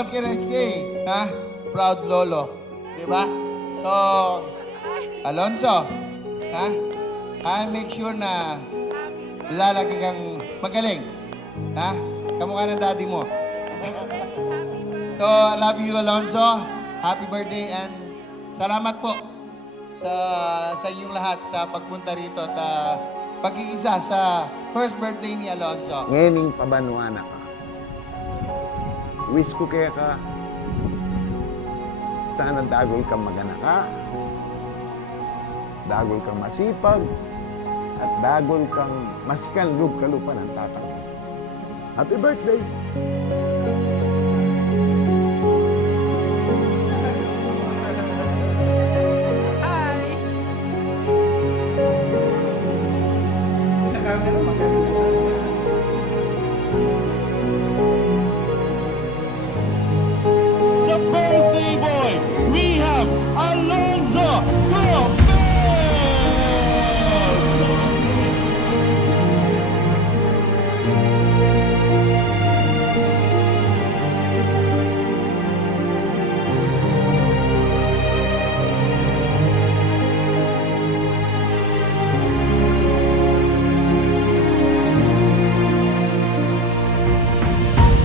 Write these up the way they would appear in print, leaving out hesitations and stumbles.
else can I say? Ha? Proud lolo. Di ba? So, Alonzo, ha? I make sure na lalaki kang magaling. Ha? Kamukha ng daddy mo. So, I love you, Alonzo. Happy birthday and salamat po sa inyong lahat sa pagpunta rito at pag-iisa sa first birthday ni Alonzo. Ngening pabanuana ka. Wish ko kaya ka, sana dagol kang maganaka, dagol kang masipag, at dagol kang masikanlog kalupa ng tatang. Happy birthday! The birthday boy, we have Alonzo Gomez!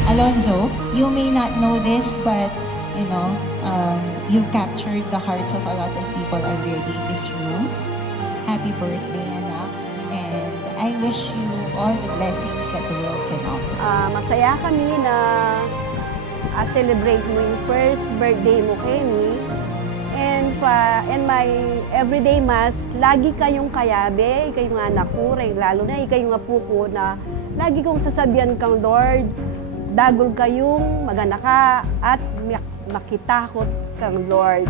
Alonzo, you may not know this, but you know, you've captured the hearts of a lot of people already in this room. Happy birthday, anak. And I wish you all the blessings that the world can offer. Masaya kami na celebrate mo yung first birthday mo, Kenny. And my everyday mass, lagi kayong kayabe, ikay nga anak ko, lalo na ikay nga po ko na lagi kong sasabihan kang Lord, dagol kayong maganaka at makitakot kang Lord.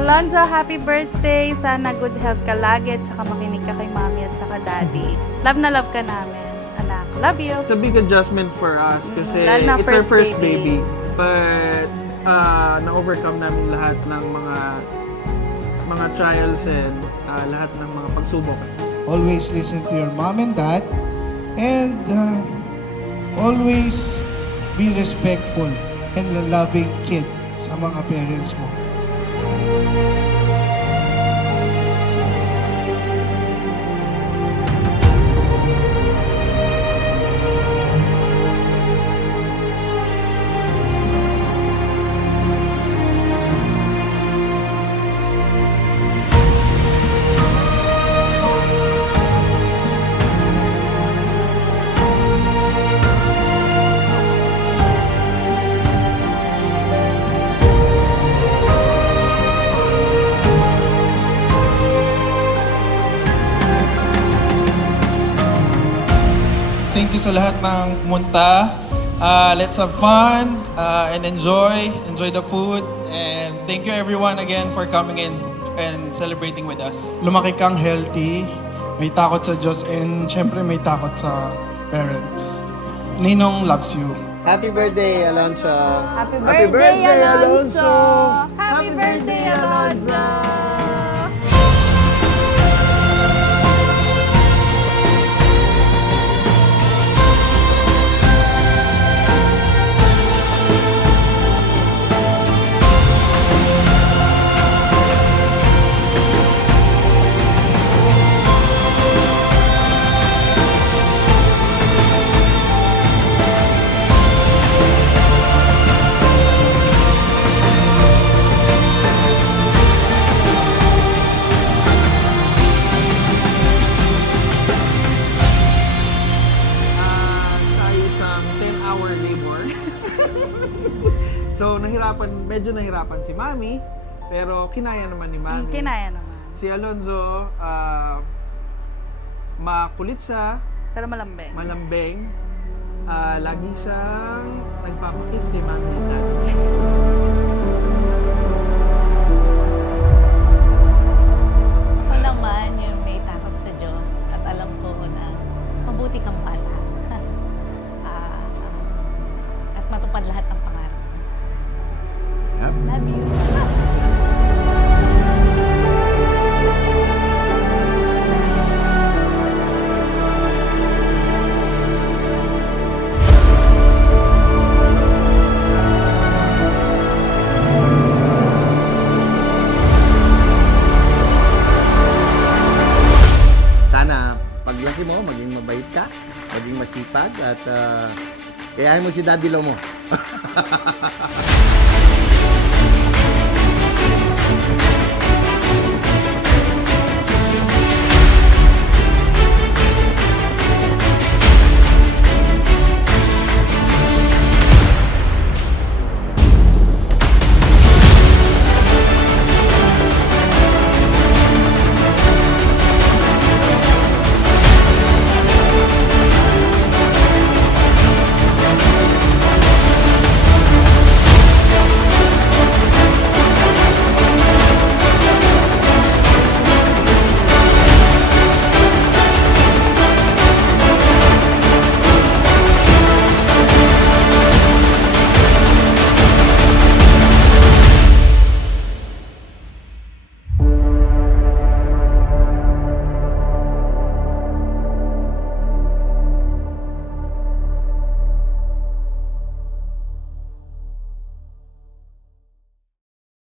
Alonzo, happy birthday! Sana good health ka lagi at saka makinig ka kay mami at saka daddy. Love na love ka namin, anak. Love you! It's a big adjustment for us kasi Lalo na it's our first first baby. But na-overcome namin lahat ng mga trials and lahat ng mga pagsubok. Always listen to your mom and dad and always be respectful and a loving kid sa mga parents mo. Thank you sa lahat ng pumunta. Let's have fun and enjoy the food. And thank you everyone again for coming in and celebrating with us. Lumaki kang healthy, may takot sa Diyos, and syempre may takot sa parents. Ninong loves you. Happy birthday, Alonzo. Happy birthday, Alonzo! Happy birthday, Alonzo! So, medyo nahirapan si Mami, pero kinaya naman ni Mami. Kinaya naman. Si Alonzo, makulit siya, Pero malambing. malambing, lagi siyang nagpapakiss kay Mami at Daddy. Ako naman yung may takot sa Diyos at alam ko na mabuti kang bata. Love you. Sana paglaki mo, maging mabait ka, maging masipag at kayahin mo si Daddy Lo mo.